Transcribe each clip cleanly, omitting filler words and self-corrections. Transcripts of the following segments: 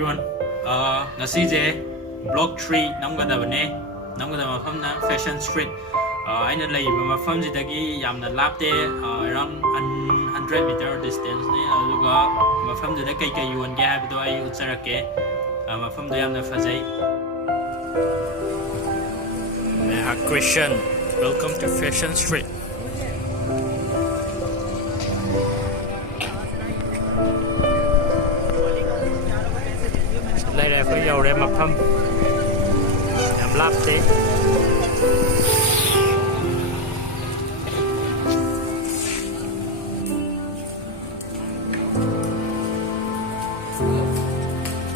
everyone. Ngasi block 3 namgadabane. Namgadaba mafamna Fashion Street. Aina laiba mafamjidagi yamna lapte around 100 meter distance ne. Aduga mafamjida kai kai yonge habdo ai utsarake. Mafamdo yamna fazai. Question. Welcome to Fashion Street. Đây là có dầu để mập không? Làm lap tí.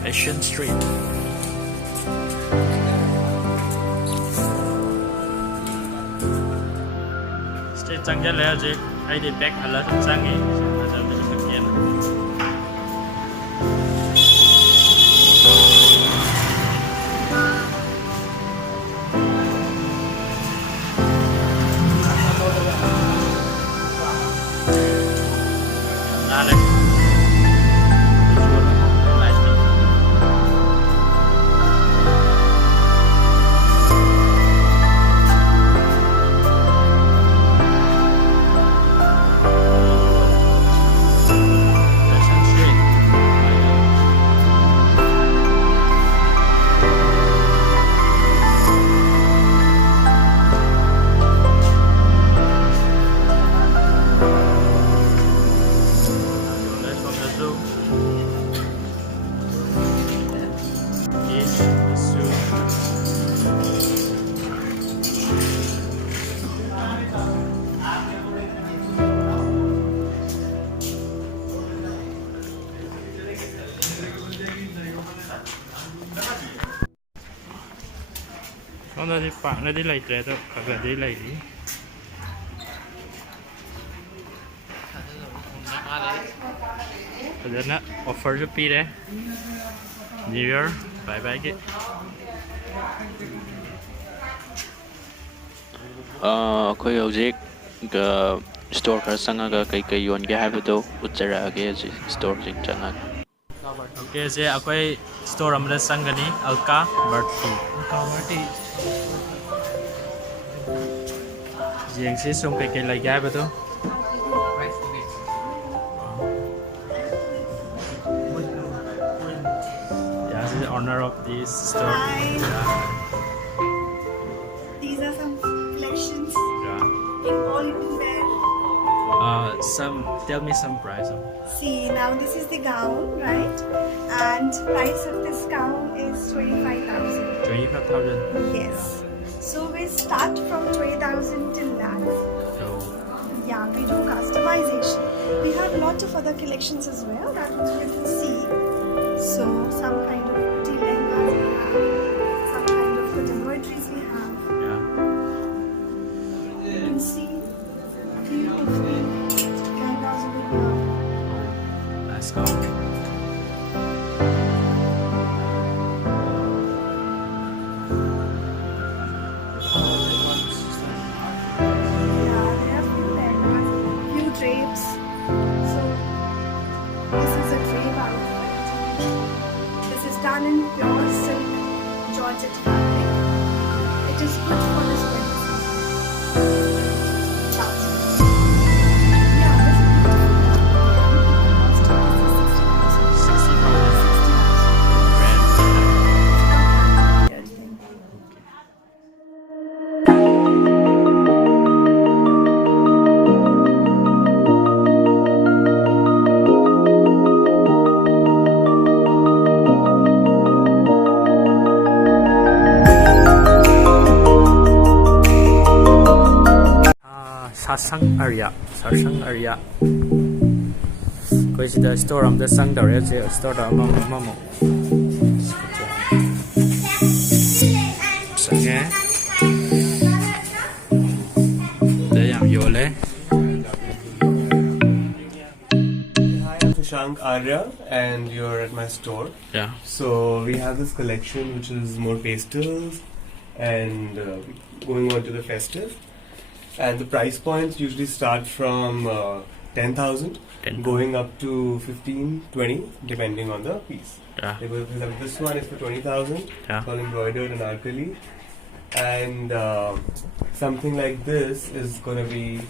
Fashion Street. Street tăng giá lẻ gì? Ai đi back hay là thằng sang nghỉ? Nó đi bạn nó đi lấy trẻ đâu, cả cái đi lấy đi. Bây giờ nó offer cho pi đấy. New Year, bye bye cái. Khoi hojik ga store khar sanga ga kai yon ge habdo utchara ge store jing chana. Okay, je akoi store amra sangani alka birthday. Riêng sẽ xong cái lại gai vào đó. Yeah, this is the owner of this store. Hi. These are some collections. Yeah. In all you can wear. Tell me some price. See, now this is the gown, right? And price of this gown is 25,000. 25,000. Yes. So we start from 20,000 till that. So. Yeah, we do customization. We have lots of other collections as well that you can see. So some kind of pretty lehengas we have, some kind of good embroideries we have. Yeah. You can see beautiful lehengas we have. Let's go. Drapes. So this is a drape outfit. This is done in pure silk Georgette fabric. It is good for this winter season. Yeah, this is beautiful. This is 60,000. 60,000. Sarsang area. Koi sida store am da sang dare je store da mamo. Sange. Da yam yole. Hi, I'm Shashank Arya and you're at my store. Yeah. So we have this collection which is more pastels and going on to the festive. And the price points usually start from 10,000, 10,000. going up to 15, 20, depending on the piece. Yeah. Like, for example, this one is for 20,000, Yeah. all embroidered and alkali, and something like this is gonna be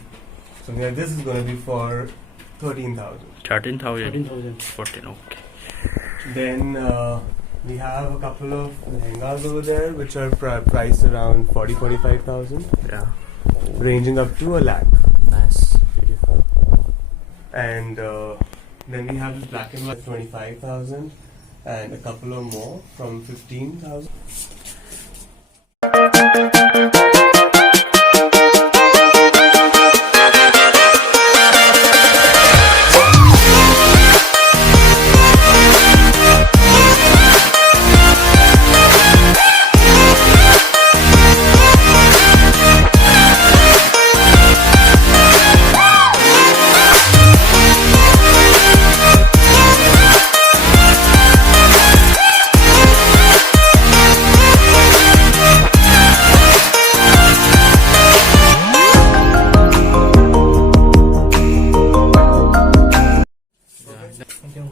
for 13,000. 13,000. 14. Okay. Then we have a couple of lehengas over there, which are priced around 45,000, Yeah. ranging up to 1 lakh. Nice. Beautiful. And then we have this black and white 25,000, and a couple of more from 15,000.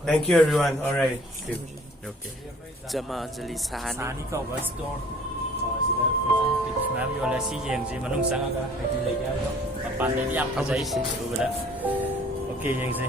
Thank you, everyone. All right. Okay. Jama Anjali Sahani. Sahani Kauba store. Sida fashion ma'am yola si yengsi manung sangaga. Kaya lagi ako. Pandai ni apa jadi. Okay yengsi.